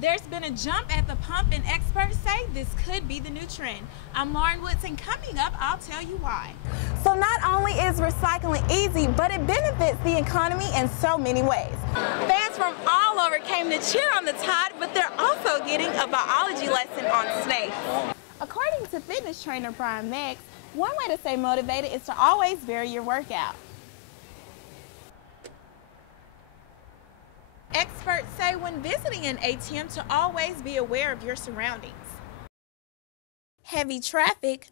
There's been a jump at the pump, and experts say this could be the new trend. I'm Lauren Woods, and coming up, I'll tell you why. So not only is recycling easy, but it benefits the economy in so many ways. Fans from all over came to cheer on the Tide, but they're also getting a biology lesson on snakes. According to fitness trainer Brian Meggs, one way to stay motivated is to always vary your workout. Experts say when visiting an ATM to always be aware of your surroundings. Heavy traffic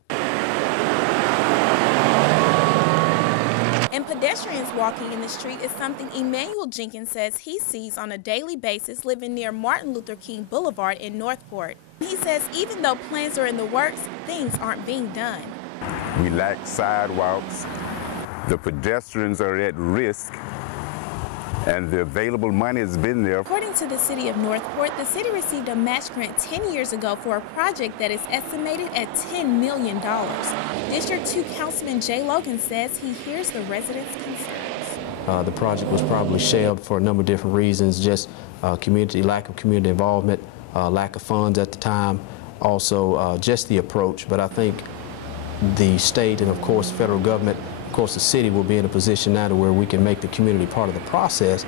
and pedestrians walking in the street is something Emmanuel Jenkins says he sees on a daily basis living near Martin Luther King Boulevard in Northport. He says even though plans are in the works, things aren't being done. We lack sidewalks, the pedestrians are at risk, and the available money has been there. According to the city of Northport, the city received a match grant 10 years ago for a project that is estimated at $10 million. District 2 Councilman Jay Logan says he hears the residents' concerns. The project was probably shelved for a number of different reasons, just lack of community involvement, lack of funds at the time, also just the approach. But I think the state and of course the federal government, of course the city will be in a position now to where we can make the community part of the process,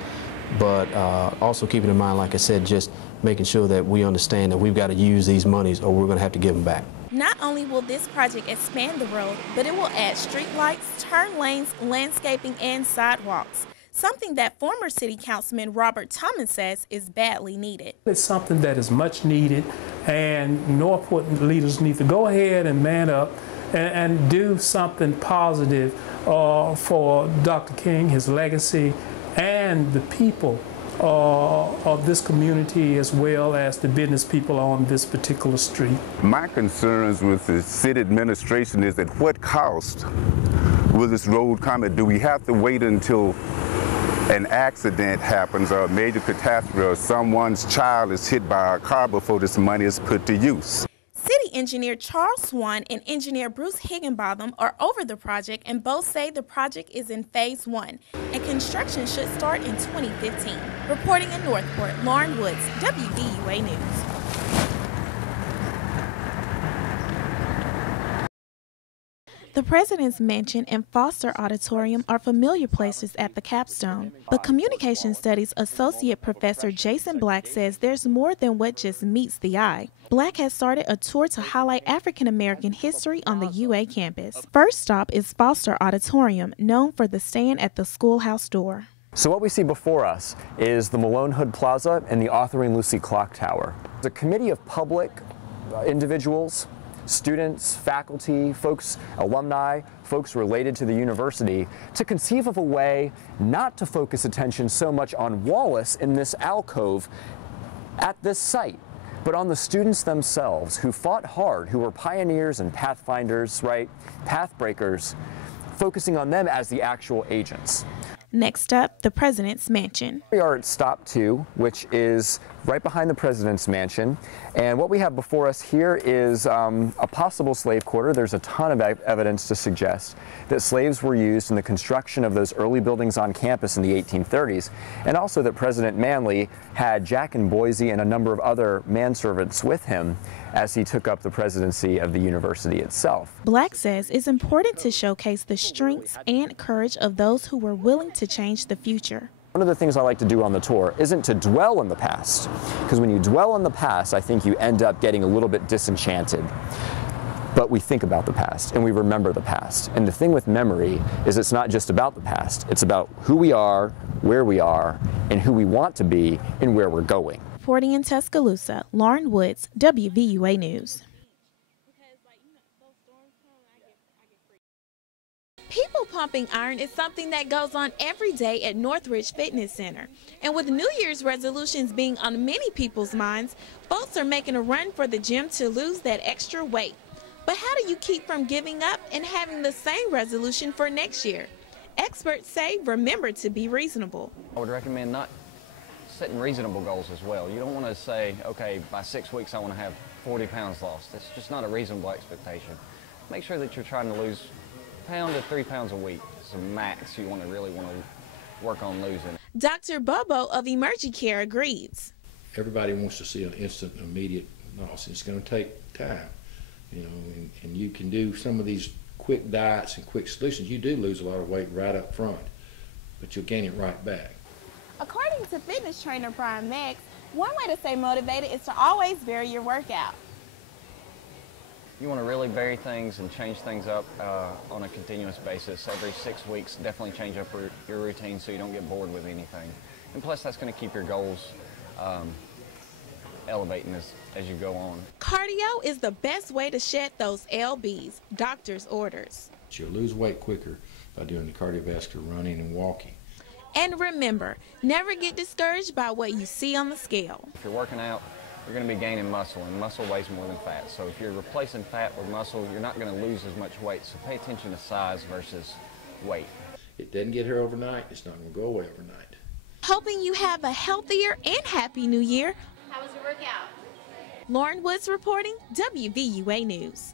but also keeping in mind, like I said, just making sure that we understand that we've got to use these monies or we're going to have to give them back. Not only will this project expand the road, but it will add street lights, turn lanes, landscaping, and sidewalks. Something that former City Councilman Robert Thomas says is badly needed. It's something that is much needed, and Northport leaders need to go ahead and man up and do something positive for Dr. King, his legacy, and the people of this community, as well as the business people on this particular street. My concerns with the city administration is at what cost will this road come at? Do we have to wait until an accident happens or a major catastrophe or someone's child is hit by a car before this money is put to use? City engineer Charles Swan and engineer Bruce Higginbotham are over the project, and both say the project is in phase 1 and construction should start in 2015. Reporting in Northport, Lauren Woods, WVUA News. The President's Mansion and Foster Auditorium are familiar places at the Capstone, but Communication Studies Associate Professor Jason Black says there's more than what just meets the eye. Black has started a tour to highlight African American history on the UA campus. First stop is Foster Auditorium, known for the stand at the schoolhouse door. So what we see before us is the Malone Hood Plaza and the Authoring Lucy Clock Tower. The committee of public individuals, students, faculty, folks, alumni, folks related to the university, to conceive of a way not to focus attention so much on Wallace in this alcove at this site, but on the students themselves who fought hard, who were pioneers and pathfinders, right, pathbreakers, focusing on them as the actual agents. Next up, the President's Mansion. We are at Stop 2, which is right behind the President's Mansion. And what we have before us here is a possible slave quarter. There's a ton of evidence to suggest that slaves were used in the construction of those early buildings on campus in the 1830s, and also that President Manley had Jack and Boise and a number of other manservants with him as he took up the presidency of the university itself. Black says it's important to showcase the strengths and courage of those who were willing to change the future. One of the things I like to do on the tour isn't to dwell on the past, because when you dwell on the past, I think you end up getting a little bit disenchanted. But we think about the past and we remember the past. And the thing with memory is it's not just about the past, it's about who we are, where we are, and who we want to be, and where we're going. Reporting in Tuscaloosa, Lauren Woods, WVUA News. People pumping iron is something that goes on every day at Northridge Fitness Center. And with New Year's resolutions being on many people's minds, folks are making a run for the gym to lose that extra weight. But how do you keep from giving up and having the same resolution for next year? Experts say remember to be reasonable. I would recommend not setting reasonable goals as well. You don't want to say, okay, by 6 weeks I want to have 40 pounds lost. That's just not a reasonable expectation. Make sure that you're trying to lose a pound to 3 pounds a week. It's a max you really want to work on losing. Dr. Bobo of Emergicare agrees. everybody wants to see an instant, immediate loss. It's going to take time, you know, and you can do some of these quick diets and quick solutions. You do lose a lot of weight right up front, but you'll gain it right back. According to fitness trainer Brian Max, one way to stay motivated is to always vary your workout. You want to really vary things and change things up on a continuous basis. Every 6 weeks, definitely change up your routine so you don't get bored with anything. And plus, that's going to keep your goals elevating as you go on. Cardio is the best way to shed those lbs, doctor's orders. You'll lose weight quicker by doing the cardiovascular running and walking. And remember, never get discouraged by what you see on the scale. If you're working out, you're going to be gaining muscle, and muscle weighs more than fat. So if you're replacing fat with muscle, you're not going to lose as much weight. So pay attention to size versus weight. It doesn't get here overnight. It's not going to go away overnight. Hoping you have a healthier and happy new year. How was your workout? Lauren Woods reporting, WVUA News.